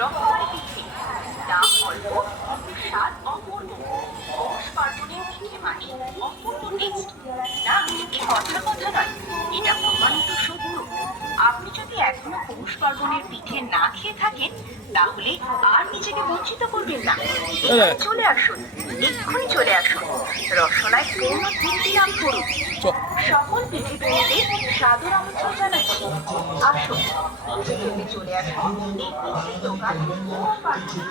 রকমারি পিঠে, দাম অল্প, স্বাদ অপূর্ব। পৌষ পার্বণের পিঠে মানে অপূর্ব টেস্ট। না, এ কথার কথা নয়, এটা প্রমাণিত সত্য। আপনি যদি এখনো পৌষ পার্বণের পিঠে না খেয়ে থাকেন, তাহলে আর নিজেকে বঞ্চিত করবেন না। এখানে চলে আসুন, এক্ষুনি চলে আসুন। রসনায় পূর্ণ তৃপ্তি লাভ করুন। সকল পিঠে প্রেমীদের সাদর আমন্ত্রণ জানাচ্ছি। আসুন, পিঠে খেতে চলে আসুন এই পিঠের দোকান পৌষ পার্বণ।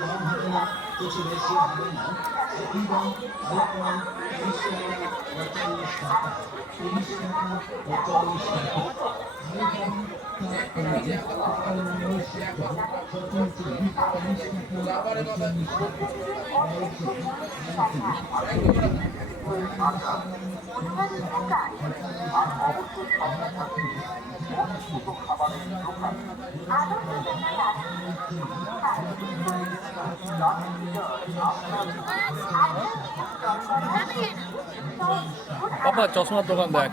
পাপা চশমার দোকান দেখ।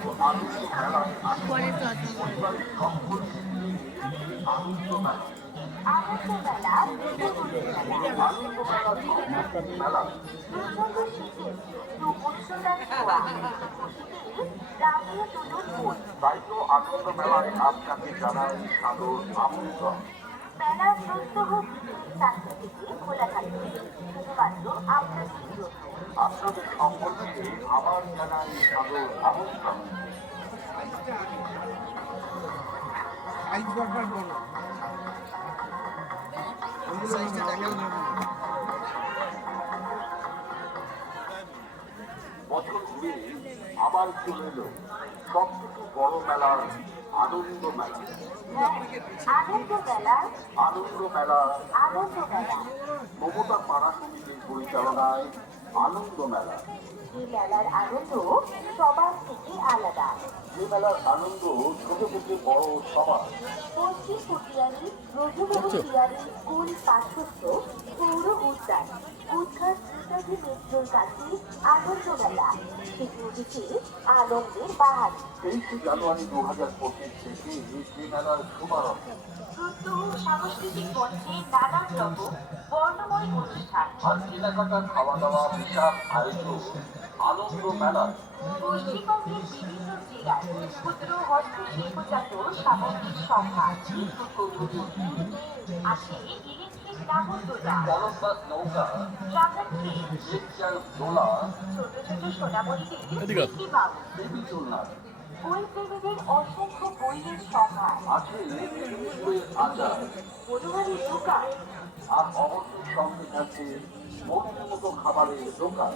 তাইতো আনন্দ মেলায় আপনাকে জানাই সাদর আমন্ত্রণ। মেলার প্রত্যহ চারটে থেকে খোলা থাকবে, শুধুমাত্র আপনাদের জন্য। আপনাদের সকলকে আবার জানাই সাদর আমন্ত্রণ। বছর ঘুরে আবার চলে এলো সব থেকে বড় মেলার আনন্দ মেলা। আনন্দ মেলা, আনন্দ মেলা আনন্দ মেলা। মমতা পাড়া সমিতির পরিচালনায় আনন্দ মেলা। এই মেলার আনন্দ সবার থেকে আলাদা। যে মেলার আনন্দ ছোট থেকে বড় সবার। পশ্চিম পটিয়ারি রঘুবরী টিয়ারি স্কুল পার্শ্বস্থ পৌর উদ্যান উদ্ঘাট নেতাজি মেট্রোর কাছে আনন্দ মেলা। সেটি উঠেছে আনন্দের বাহার। 23 জানুয়ারি 2025 থেকে এই মেলার শুভারম্ভ। প্রত্যহ সাংস্কৃতিক মঞ্চে নানান রকম বর্ণময় অনুষ্ঠান, আর কেনাকাটা খাওয়া দাওয়া বিশাল আয়োজন আনন্দ মেলা। পশ্চিমবঙ্গের বিভিন্ন জেলার ক্ষুদ্র হস্তশিল্পজাত সামগ্রীর সম্ভার আছে। ইলেকট্রিক নাগরদোলা, পরশবাস নৌকা, ড্রাগন ফ্লিট, লেকচার দোলা, ছোট ছোট সোনামণিদের এদিকে। মিষ্টি বাউল, বেবি দোলনা, বই প্রেমীদের অসংখ্য বইয়ের সম্ভার, আছে বইয়ের আচার, মনোহারীর দোকান। আর অবশ্যই সঙ্গে থাকছে মনের মতো খাবারের দোকান।